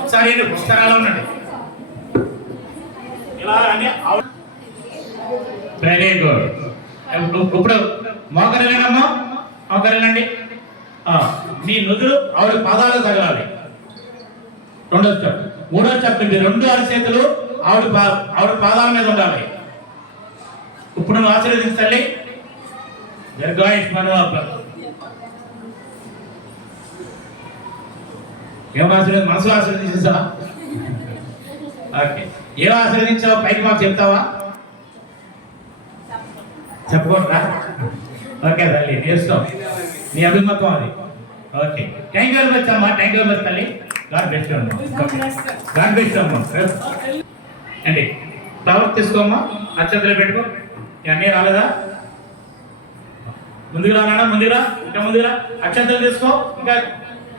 ఒకసారి పుస్తకాలు ఉండండి ఇలా అని. Very good. ఇప్పుడు మోకరిల్లండమ్మా, మోకరిల్లండి. మీ నుదురు ఆవిడ పాదాలు తగలాలి. రెండో స్టెప్. మూడో స్టెప్, మీ రెండు అరచేతులు ఆవిడ పాదాల మీద ఉండాలి. ఇప్పుడు నువ్వు ఆశీర్వదించాలి. ఏం ఆశీర్వది? మనసులో ఆశీర్వదించా? ఓకే. ఏం ఆశీర్వదించావు? పైకి మాకు చెప్తావా? చెప్పకుండా? ఓకే తల్లి, నేర్చుకో. నీ అభిమతం అది. Okay, thank you very much అమ్మా. థ్యాంక్ యూ వెరీ మచ్ తల్లి. గాడ్ బెస్ట్ అమ్మా. గాడ్ బెస్ట్ అమ్మా. అండి ఫ్లవర్ తీసుకోమ్మా, అక్షంతలు పెట్టుకో. ఇవన్నీ రాలేదా? ముందుకు రానా? ముందుగా ఇంకా ముందుగా అక్షంతలు తీసుకో. ఇంకా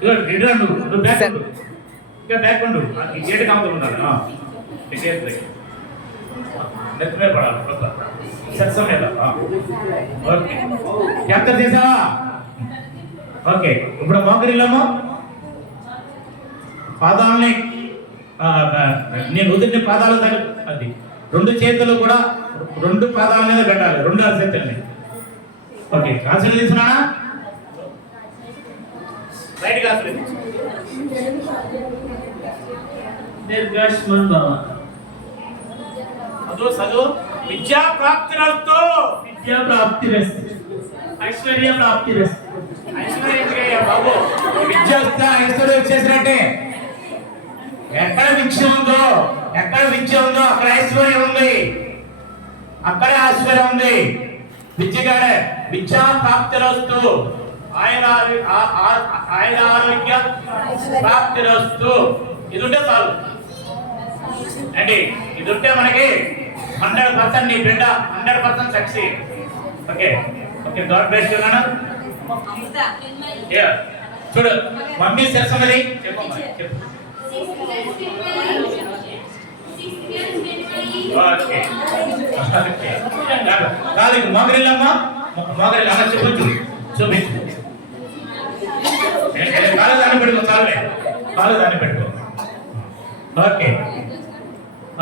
నువ్వు బ్యాక్ ఉండు, ఇంకా బ్యాక్ ఉండు. గేటు కాములు ఉండాలి. నెత్తి మీద పడాలి. సత్సం మీద. ఓకే, క్యాప్చర్ చేసావా? ఓకే, ఇప్పుడు మోకరిల్లమ్మా. పాదాలని నేను ఉదిరిని పాదాలు అది రెండు చేతులు కూడా రెండు పాదాల మీద పెట్టాలి, రెండు అరచేతుల్ని. ఓకే, ఆశీర్వదించునా? రైట్ ఆశీర్వదించు. చదువు విద్యా ప్రాప్తిరస్తు. విద్యా ప్రాప్తిరస్తు. ఐశ్వర్య ప్రాప్తిరస్తు. ఐశ్వర్య బాబు, విద్య వస్తే ఐశ్వర్యం వచ్చేసినట్టే. ఎక్కడ విద్య ఉందో అక్కడ ఐశ్వర్యం ఉంది, అక్కడే ఐశ్వర్యం ఉంది. విద్యగాడే విద్యా ప్రాప్తిరస్తు. ఆయన ఆరోగ్య ప్రాప్తిరస్తు. ఇది ఉంటే చాలు అండి. ఇది ఉంటే మనకి 100% నీ బిడ్డ 100% success. Okay okay, God bless you నాన్న. చూడు మమ్మీ సరస్వతి చెప్పమ్మా, చెప్పు. ఓకే కాదు మోగరిల్లమ్మా, మోగరిల్ల అన్న చెప్పొచ్చు. చూపించు. కాలు దాన్ని పెట్టుకో, కాలు దాన్ని పెట్టుకో. Okay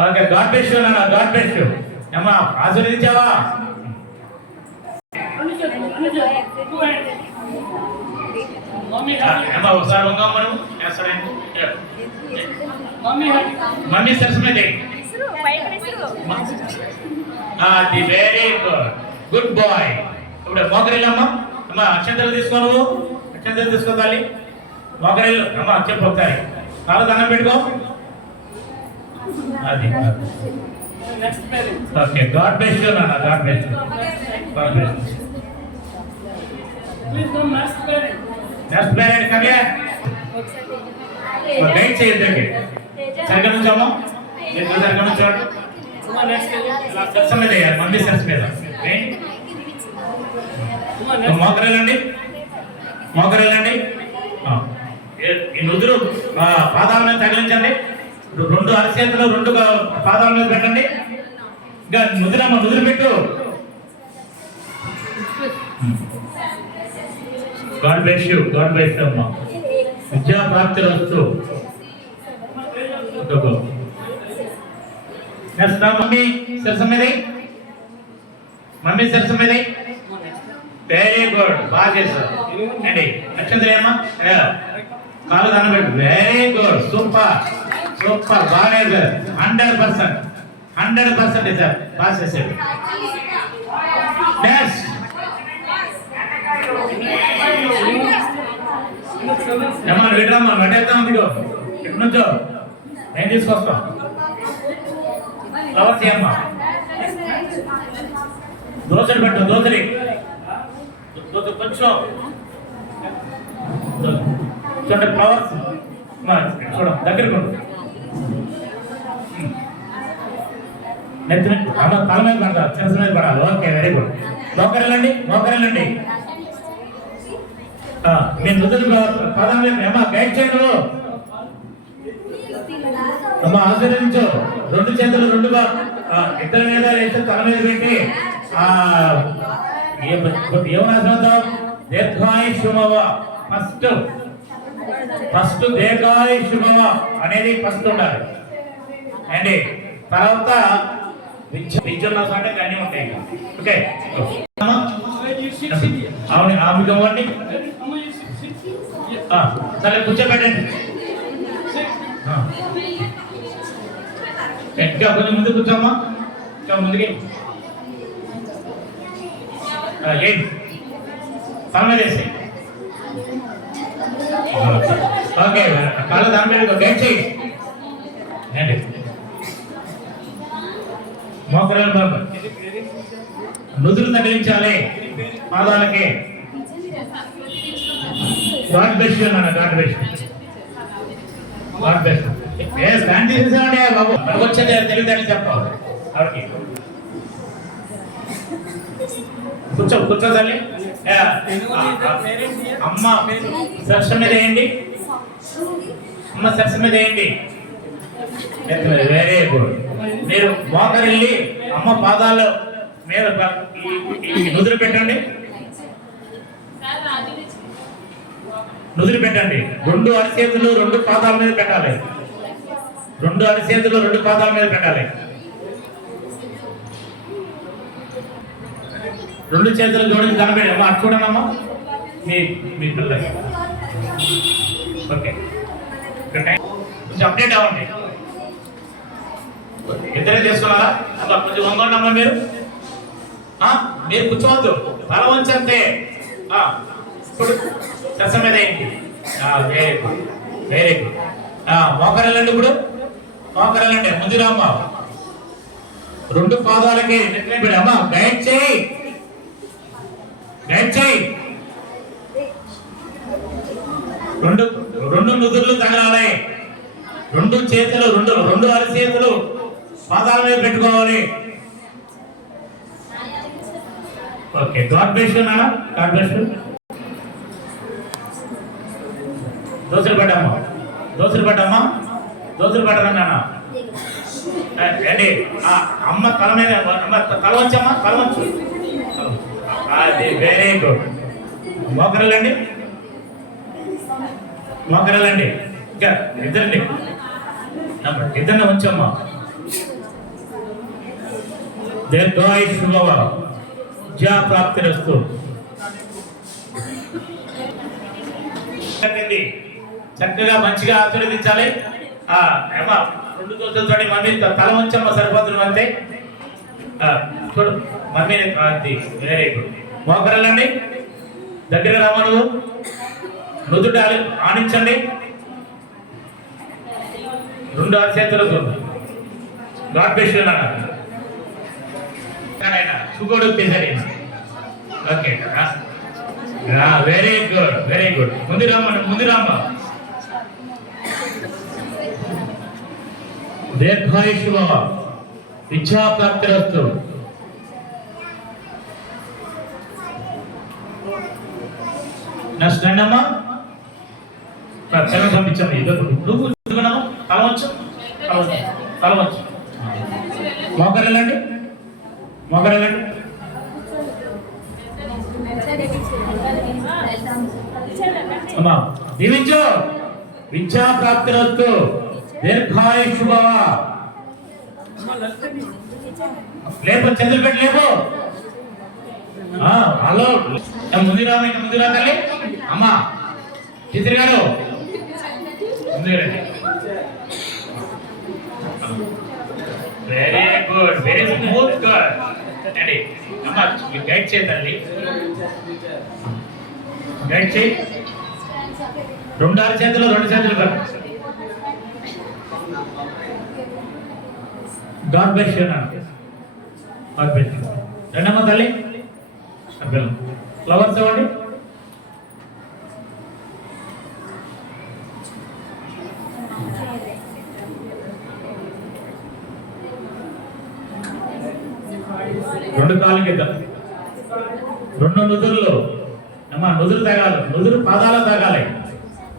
okay, God bless you నాన్న. గాడ్ బ్లెస్ యు అమ్మా. ఆశీర్వదించావా? అమ్మా ఒకసారి ఉందాం మనం. మమ్మీ సరస్వతి. అది వెరీ గుడ్ బాయ్. ఇప్పుడు మోకరిల్లమ్మా. అమ్మా అక్షంతలు తీసుకో. నువ్వు అక్షంతలు తీసుకో తల్లి. మోకరిల్లు అమ్మా, చెప్పు ఒకసారి. కాలు దండం పెట్టుకో. అది ఓకే, గాడ్ బ్లెస్ యు నాన్న. God bless you. God bless you. Next parent come here. Wait చేయండి. సరిగ్గా నుంచోమో. మీరు సరిగ్గా నుంచోండి. సరస్సు మీద మమ్మీ సరస్సు మీద మోకరిల్లండి, మోకరిల్లండి. ఈ నుదురు పాదాల మీద తగిలించండి. రెండు అరచేతులు రెండు పాదాల మీద పెట్టండి. ఇంకా నుదురమ్మ, నుదురు పెట్టు. God bless you. God bless you అమ్మా. విద్యా ప్రాప్తిరస్తు. నెక్స్ట్ మమ్మీ సరస్సు మీద. మమ్మీ సరస్సు మీద. వెరీ గుడ్, బాగా చేశారు అండి. అక్షంతలు ఏమా? కాలు దండం పెట్టు. వెరీ గుడ్, సూపర్ సూపర్, బాగా 100% సార్. బాగా చేశారు. నెక్స్ట్ ఏమన్నా విడమ్మా, వడ్డేద్దాం. ఇదిగో ఇటు నుంచో నేను తీసుకొస్తాం. ఫ్లవర్స్ ఏమ్మా? దోసడి పెట్టు. దోసడి కొంచెం చూడండి. ఫ్లవర్స్ చూడ దగ్గరకు నెత్తి తల మీద పడతారు, చిన్న మీద పడాలి. Okay, very good. మోకరిల్లండి, మోకరిల్లండి. మీరు నుదురు పదం ఏమా గైడ్ చేయండి. అమ్మా ఆశీర్వదించు. రెండు చేతులు రెండుగా ఇద్దరి మీద వేస్తే తల మీద పెట్టి ఏమని ఆశీర్వదిద్దాం? దీర్ఘాయుష్యమవ. ఫస్ట్ ఫస్ట్ దీర్ఘాయు శుభవ అనేది ఫస్ట్ ఉండాలి అండి. తర్వాత విద్యున్న అంటే అన్నీ ఉంటాయి. ఓకే అవును ఆమె ఇవ్వండి. సరే కూర్చోబెట్టండి. ఇంకా కొంచెం ముందు కూర్చోమ్మా. ఇంకా ముందుకి ఏంటి తల చేసి ఓకే కాళ్ళ దాని మీద గైడ్ చేయి. మోకరాలు బాబు నుదురు తగిలించాలి పాదాలకి. గాడ్ బ్లెస్ యు అన్న. God bless God bless a stand చేసేసాడే బాబు. వచ్చేది తెలియదని చెప్పాలి ఆవిడకి. కూర్చో తల్లి. అమ్మ సరస్సు మీద వేయండి. అమ్మ సరస్సు మీద వేయండి. Very good. మీరు మోకరిల్లి అమ్మ పాదాలు మీద నుదురు పెట్టండి. నుదురు పెట్టండి. రెండు అరిచేతులు రెండు పాదాల మీద పెట్టాలి. రెండు అరిచేతులు రెండు పాదాల మీద పెట్టాలి. రెండు చేతులు జోడించి కనబడి అమ్మా అటు చూడనమ్మా మీ పిల్లలు. ఓకే కొంచెం అప్డేట్ అవ్వండి. ఇద్దరే చేసుకున్నారా? అట్లా కొంచెం వంగండమ్మా. మీరు కూర్చోవద్దు. తల వంచి అంతే. ఇప్పుడు దశ మీద ఏంటి? Very good very good. మోకరెళ్ళండి. ఇప్పుడు మోకరెళ్ళండి. ముందురామ్మ రెండు పాదాలకి అమ్మా గైడ్ చేయి. గైడ్ చేయి. రెండు రెండు నుదుర్లు తగలాలి. రెండు చేతులు రెండు అరిచేతులు పాదాల మీద పెట్టుకోవాలి. ఓకే గాడ్ బ్లెస్ యు నాన్న. God bless you. దోశలు పెట్టమ్మా. దోశలు పెట్టమ్మా. దోశలు పెట్టరా నాన్న. ఏంటి అమ్మ తల మీద అమ్మ తల వంచమ్మా. తల వంచు. అది వెరీ గుడ్. మోకరలండి. మోకరలండి. ఇంకా ఇద్దరండి. ఇద్దరిని ఉంచమ్మా. దీర్ఘాయు శుభవ విద్యా ప్రాప్తిరస్తు. చక్కగా మంచిగా ఆశీర్వదించాలి. రెండు దోశలతో మమ్మీ తల వంచమ్మ సరిపోతుంది అంతే. చూడు మమ్మీ వెరీ గుడ్. మోకరలండి. దగ్గర రామా. నువ్వు నుదుట ఆనించండి. రెండు అరిచేతులకు గాడ్ బ్లెస్ యు నాన్న. సుగోడు చేశాడు. Okay very good very good. ముందు రామ్మ. దీర్ఘాయు శుభవ విద్యా ప్రాప్తిరస్తు. నెక్స్ట్ అమ్మా పంపించండి. నువ్వు తలవచ్చు. తలవచ్చు. మోకరెళ్ళండి. మోకరెళ్ళండి. అమ్మా దీవించు. విద్యా ప్రాప్తిరస్తు. దీర్ఘాయు శుభవ. లేపు చంద్రులు పెట్టి లేపు. హలో ముందురా. ముందురా తల్లి. అమ్మా చిత్రి గారు ముందురండి. Very good very smooth good అండి. అమ్మా గైడ్ చేయండి. గైడ్ చేయి. రెండు అరిచేతులు రెండు చేతులు గాడ్ బ్లెస్ యు నాన్న. God bless you. రెండమ్మ తల్లి ఫ్లవర్స్ ఇవ్వండి. రెండు కాళ్ళకి ఇద్దాం. రెండు నుదురులు అమ్మా నుదురు తాగాలి. నుదురు పాదాలు తాగాలి.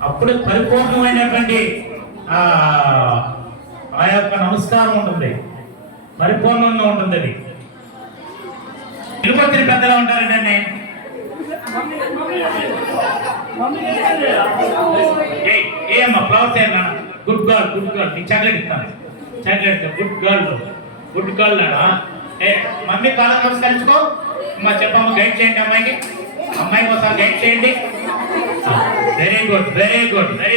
అప్పుడే పరిపూర్ణమైనటువంటి ఆ యొక్క నమస్కారం ఉంటుంది. పరిపూర్ణంగా ఉంటుంది. అది తిరుపతి పెద్దలా ఉంటారండి. ఏ అమ్మా ఫ్లవర్స్ ఏమన్నా గుడ్ గర్ల్ నీకు చాక్లెట్ ఇస్తాను చాక్లెట్ గుడ్ గర్ల్ నాడా ఏ మమ్మీ కాలం నమస్కరించుకో అమ్మా చెప్పమ్మ గైడ్ చేయండి అమ్మాయికి ఒకసారి గైడ్ చేయండి వెరీ గుడ్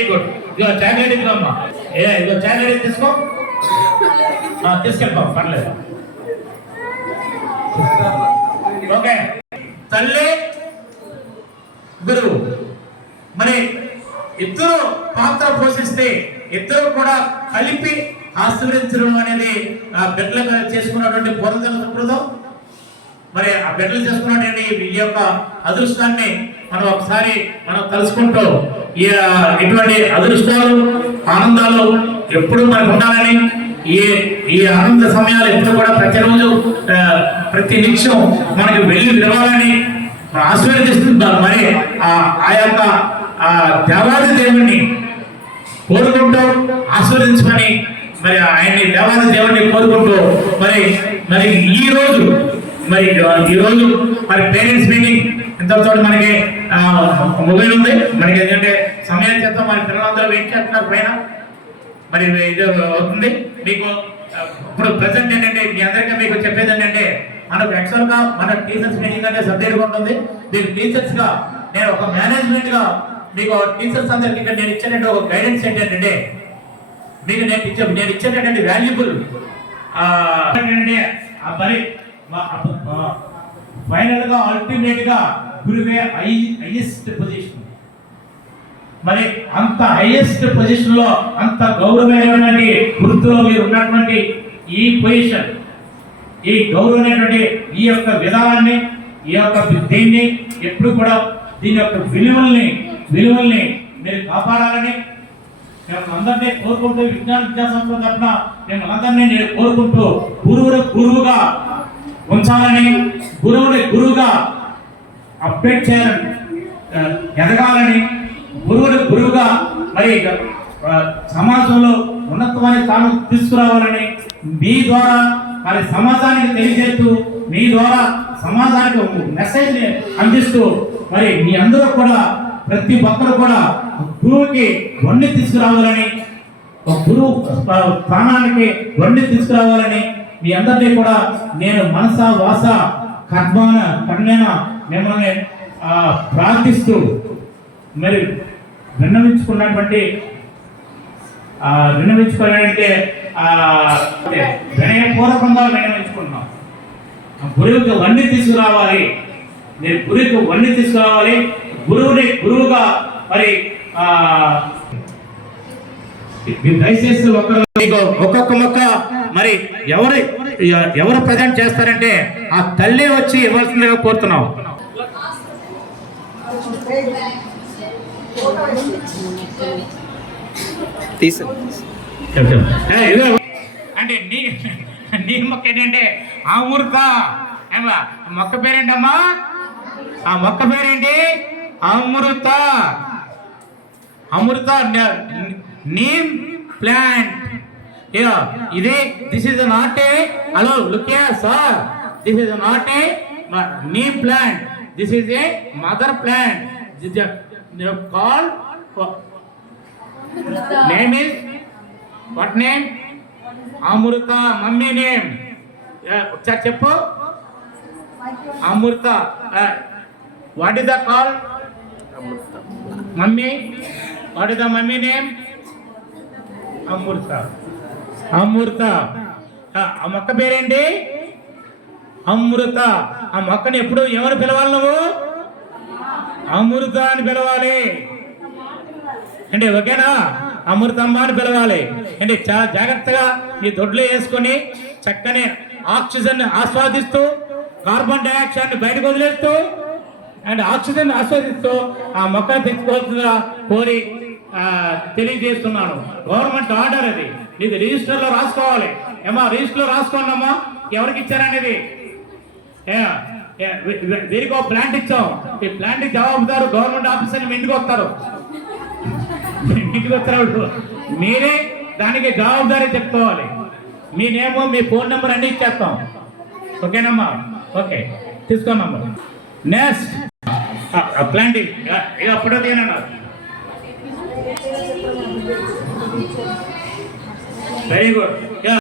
ఇదిగో చాక్లెట్ ఇదిగోమ్మా ఇదిగో చాక్లెట్ తీసుకో తీసుకెళ్ళిపో పర్లేదు ఓకే తల్లి గురువు మరి ఇద్దరు పాత్ర పోషిస్తే ఇద్దరు కూడా కలిపి ఆశీర్వదించడం అనేది ఆ బిడ్డలు చేసుకున్నటువంటి పూర్వజన సంప్రదాయం. మరి ఆ బిడ్డలు చేసుకున్నటువంటి ఈ యొక్క అదృష్టాన్ని మనం ఒకసారి మనం తలుసుకుంటూ ఇటువంటి అదృష్టాలు ఆనందాలు ఎప్పుడు మనకు ఉండాలని ఈ ఆనంద సమయాలు ఎప్పుడు కూడా ప్రతిరోజు ప్రతి నిమిషం మనకి వెళ్ళి విడవాలని ఆశీర్వదిస్తుంటారు. మరి ఆ యొక్క దేవాది దేవుణ్ణి కోరుకుంటూ ఆశీర్వదించమని మరి ఆయన్ని దేవాది దేవుణ్ణి కోరుకుంటూ మరి ఈ రోజు మరి పేరెంట్స్ మీటింగ్ ఇంతతో మనకి మొబైల్ ఉంది మనకి ఏంటంటే సమయం చేత మన పిల్లలందరూ వెయిట్ చేస్తున్నారు పైన మరి ఇది అవుతుంది మీకు ఇప్పుడు ప్రజెంట్ ఏంటంటే మీ అందరికీ మీకు చెప్పేది ఏంటంటే మనకు యాక్చువల్ గా మన టీచర్స్ మీటింగ్ అంటే సబ్జెక్ట్ ఉంటుంది. మీకు టీచర్స్ గా నేను ఒక మేనేజ్మెంట్ గా మీకు టీచర్స్ అందరికి నేను ఇచ్చేటువంటి ఒక గైడెన్స్ ఏంటంటే మీకు నేను ఇచ్చేటటువంటి వాల్యుబుల్ మరి ఫైనల్ గా అల్టిమేట్ గా గురువే హైయెస్ట్ పొజిషన్. మరి అంత హైయెస్ట్ పొజిషన్ లో అంత గౌరవమైనటువంటి వృత్తిలో మీరు ఉన్నటువంటి ఈ పొజిషన్ ఈ గౌరవమైనటువంటి ఈ యొక్క విధానాన్ని ఈ యొక్క దీన్ని ఎప్పుడు కూడా దీని యొక్క విలువల్ని మీరు కాపాడాలని మేము అందరినీ కోరుకుంటూ విజ్ఞాన విద్యాసంస్థ తరఫున మేము అందరినీ నేను కోరుకుంటూ గురువుగా ఉంచాలని గురువుగా అప్డేట్ చేయాలని ఎదగాలని గురువుగా మరి సమాజంలో ఉన్నతమైన స్థానం తీసుకురావాలని మీ ద్వారా మరి సమాజానికి తెలియజేస్తూ మీ ద్వారా సమాజానికి మెసేజ్ అందిస్తూ మరి మీ అందరూ కూడా ప్రతి ఒక్కరు కూడా గురువుకి వండి తీసుకురావాలని గురువు స్థానానికి వండి తీసుకురావాలని మీ అందరినీ కూడా నేను మనస వాస కర్మేణ మిమ్మల్ని ప్రార్థిస్తూ మరి విన్నవించుకోవాలంటే వినయపూర్వకంగా విన్నవించుకుంటున్నాం. గురువుకి వండి తీసుకురావాలి, మీరు గురువుకి వండి తీసుకురావాలి. గురువుగా మరి దయచేసి ఒక్కొక్క మొక్క మరి ఎవరు ప్రజెంట్ చేస్తారంటే ఆ తల్లి వచ్చి ఇవ్వాల్సిందిగా కోరుతున్నాం. అంటే నీ మొక్క ఏంటంటే అమృత మొక్క పేరేంటమ్మా? ఆ మొక్క పేరేంటి? అమృత నీమ్ ప్లాంట్. ఇదే this is not a hello look here sir, this is not a neem plant, this is a mother plant. called name is what name? Amruta. Mummy name cheppu. Amruta. What is the call? Mummy. What is the mummy name? Amruta. ఆ మొక్క పేరేంటి? అమృత. ఆ మొక్కని ఎప్పుడు ఎవరు పిలవాలి? నువ్వు అమృత అని పిలవాలి అంటే ఓకేనా? అమృతమ్మ అని పిలవాలి అంటే చాలా జాగ్రత్తగా మీ దొడ్లో వేసుకొని చక్కని ఆక్సిజన్ ఆస్వాదిస్తూ కార్బన్ డైఆక్సైడ్ బయటకు వదిలేస్తూ అండ్ ఆక్సిజన్ ఆస్వాదిస్తూ ఆ మొక్కను తెచ్చుకోవాల్సిందిగా కోరి తెలియజేస్తున్నాను. గవర్నమెంట్ ఆర్డర్ అది, ఇది రిజిస్టర్లో రాసుకోవాలి. రిజిస్టర్లో రాసుకోండి అమ్మా ఎవరికి ఇచ్చారనేది. వీరికి ఒక ప్లాంట్ ఇచ్చాం, ఈ ప్లాంట్ జవాబుదారు గవర్నమెంట్ ఆఫీసర్ ఇంటికి వస్తారు. మీరే దానికి జవాబుదారీ చెప్పుకోవాలి. మీ నేమ్ మీ ఫోన్ నెంబర్ అన్ని ఇచ్చేస్తాం. ఓకేనమ్మా? ఓకే తీసుకోనమ్మా. నెక్స్ట్ ప్లాంటింగ్ ఇక ఫోటో తీయనన్నా. Very good.